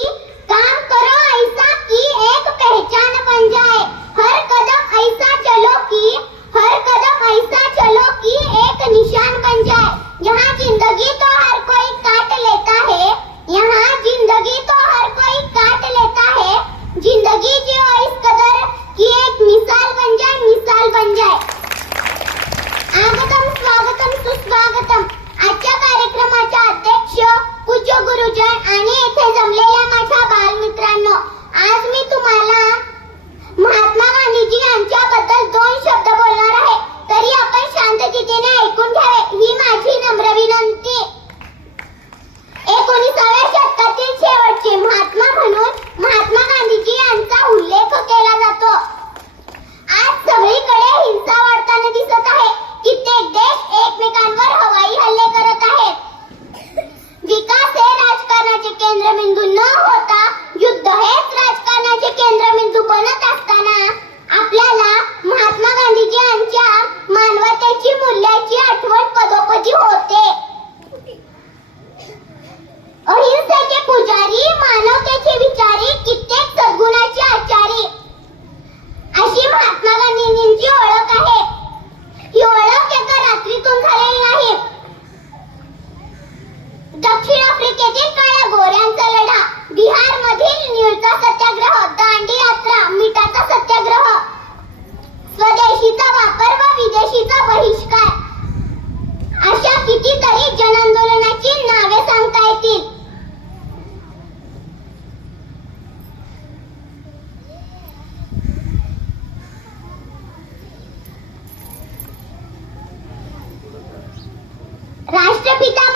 काम करो ऐसा कि एक पहचान बन जाए। हर कदम ऐसा त्याची आठवण पदोपदी होते। अहिंसेचे पुजारी मानवतेचे विचारी कित्येक सद्गुणा तीन राष्ट्रपिता